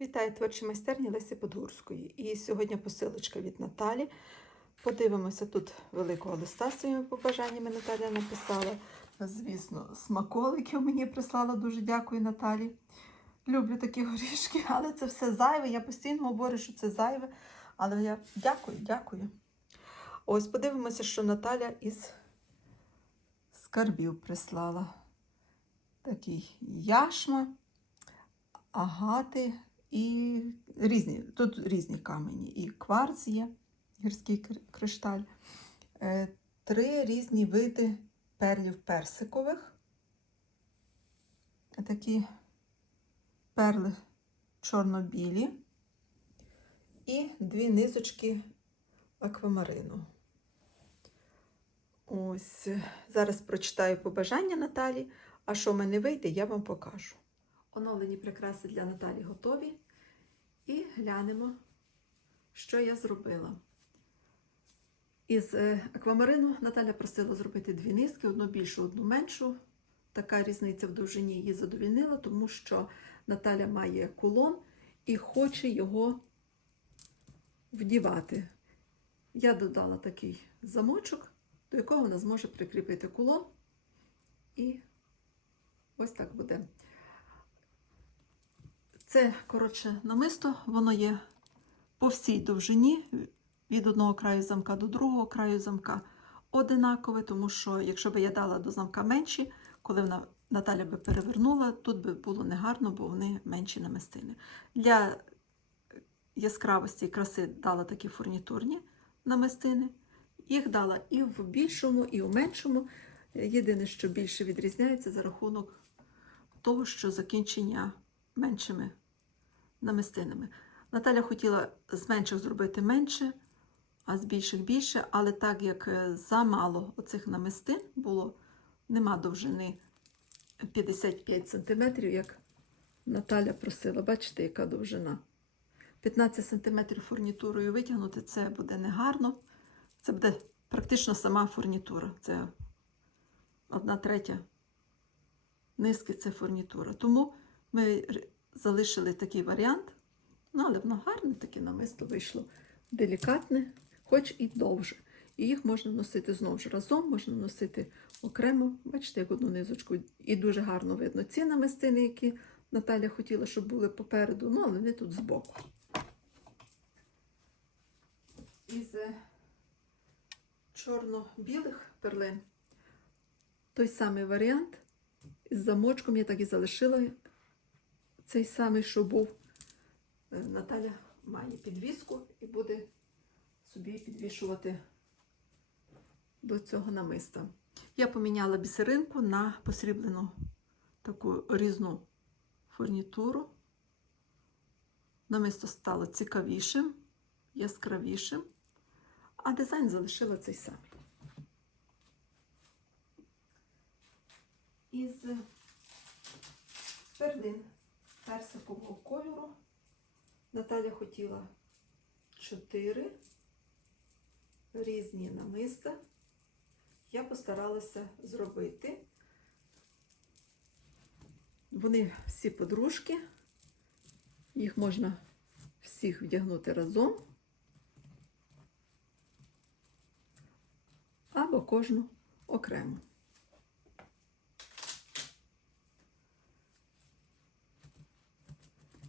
Вітаю творчі майстерні Лесі Подгурської. І сьогодні посилочка від Наталі. Подивимося, тут великого листа своїми побажаннями Наталя написала. Звісно, смаколиків мені прислала. Дуже дякую Наталі. Люблю такі горішки, але це все зайве. Я постійно говорю, що це зайве. Але я дякую, дякую. Ось подивимося, що Наталя із скарбів прислала. Такий яшма, агати і різні. Тут різні камені. І кварц є, гірський кришталь. Е, Три різні види перлів персикових. Такі перли чорно-білі. І дві низочки аквамарину. Ось зараз прочитаю побажання Наталі, а що в мене вийде, я вам покажу. Оновлені прикраси для Наталі готові. І глянемо, що я зробила. Із е, аквамарину Наталя просила зробити дві низки, одну більшу, одну меншу. Така різниця в довжині її задовільнила, тому що Наталя має кулон і хоче його вдівати. Я додала такий замочок, до якого вона зможе прикріпити кулон. І ось так буде. Це, коротше, намисто, воно є по всій довжині, від одного краю замка до другого краю замка одинакове, тому що, якщо б я дала до замка менші, коли вона Наталя би перевернула, тут би було негарно, бо вони менші намистини. Для яскравості і краси дала такі фурнітурні намистини. Їх дала і в більшому, і в меншому. Єдине, що більше відрізняється за рахунок того, що закінчення меншими намистинами. Наталя хотіла з менших зробити менше, а з більших більше, але так як е, замало оцих намистин було, нема довжини 55 см, як Наталя просила. Бачите, яка довжина. 15 см фурнітурою витягнути це буде негарно. Це буде практично сама фурнітура. Це одна третя низки це фурнітура. Тому ми залишили такий варіант. Ну, але воно гарне таке намисто вийшло. Делікатне, хоч і довше. І їх можна носити знову ж разом, можна носити окремо. Бачите, як одну низочку. І дуже гарно видно ці намистини, які Наталя хотіла, щоб були попереду, ну, але вони тут збоку. Із е, чорно-білих перлин той самий варіант. З замочком я так і залишила цей самий, що був. Е, Наталя має підвіску і буде собі підвішувати до цього намиста. Я поміняла бісеринку на посріблену таку різну фурнітуру. Намисто стало цікавішим, яскравішим, а дизайн залишила цей самий. Із перлин персикового кольору Наталя хотіла чотири різні намиста. Я постаралася зробити. Вони всі подружки, їх можна всіх вдягнути разом або кожну окремо.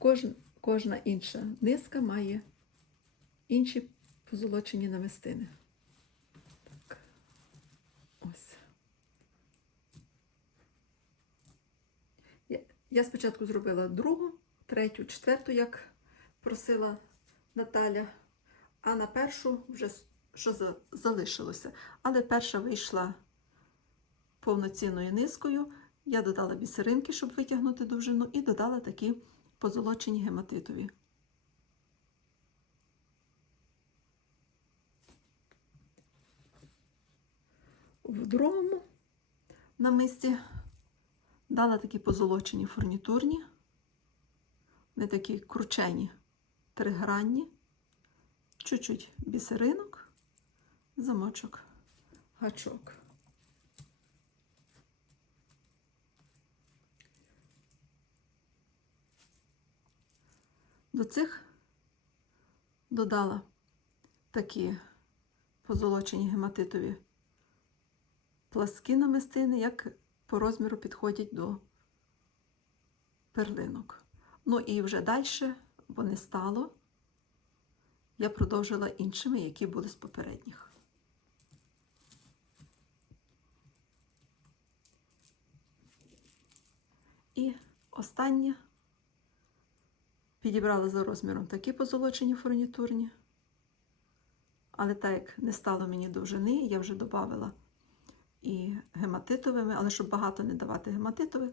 Кожна, кожна інша низка має інші позолочені намистини. Так. Ось. Я, я спочатку зробила другу, третю, четверту, як просила Наталя, а на першу вже що за- залишилося. Але перша вийшла повноцінною низкою. Я додала бісеринки, щоб витягнути довжину, і додала такі позолочені гематитові. В другому намисті дала такі позолочені фурнітурні, не такі кручені, тригранні, чуть-чуть бісеринок, замочок, гачок. До цих додала такі позолочені гематитові пласкі намистини, як по розміру підходять до перлинок. Ну і вже далі, бо не стало, я продовжила іншими, які були з попередніх. І останнє підібрала за розміром такі позолочені фурнітурні. Але так як не стало мені довжини, я вже додала і гематитовими, але щоб багато не давати гематитових,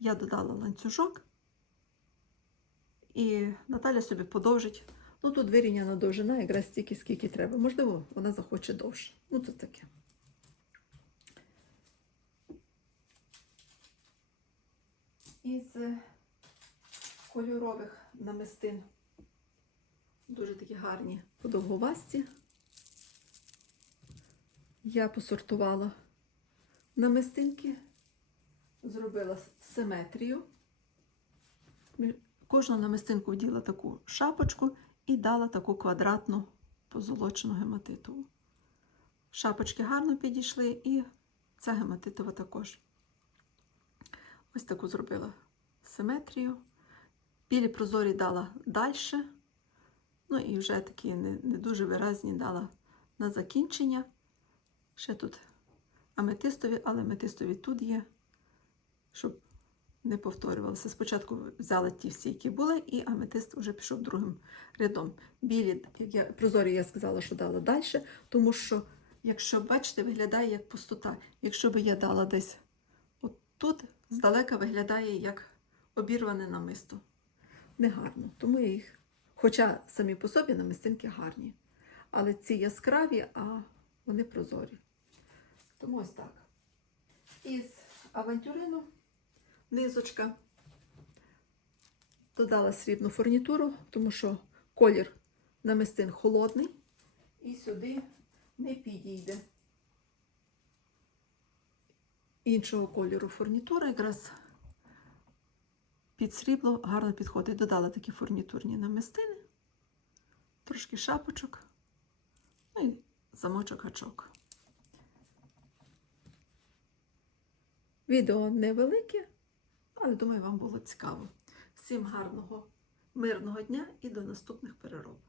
я додала ланцюжок. І Наталя собі подовжить. Ну, тут вирівняна довжина якраз стільки, скільки треба. Можливо, вона захоче довше. Ну, тут таке. Із кольорових намистин дуже такі гарні подовговасті. Я посортувала намистинки, зробила симетрію. Кожну намистинку вділа таку шапочку і дала таку квадратну позолочену гематитову. Шапочки гарно підійшли, і ця гематитова також. Ось таку зробила симетрію. Білі прозорі дала далі. Ну і вже такі не, не дуже виразні дала на закінчення. Ще тут аметистові, але аметистові тут є, щоб не повторювалося. Спочатку взяла ті всі, які були, і аметист вже пішов другим рядом. Білі, як я, прозорі, я сказала, що дала далі, тому що, якщо бачите, виглядає як пустота. Якщо би я дала десь от тут, здалека виглядає як обірване намисто. Негарно. Тому я їх, хоча самі по собі намистинки гарні. Але ці яскраві, а вони прозорі. Тому ось так. Із авантюрину низочка додала срібну фурнітуру, тому що колір намистин холодний і сюди не підійде. Іншого кольору фурнітура якраз під срібло гарно підходить. Додала такі фурнітурні намистини, трошки шапочок, ну і замочок гачок. Відео невелике, але думаю, вам було цікаво. Всім гарного, мирного дня і до наступних переробок.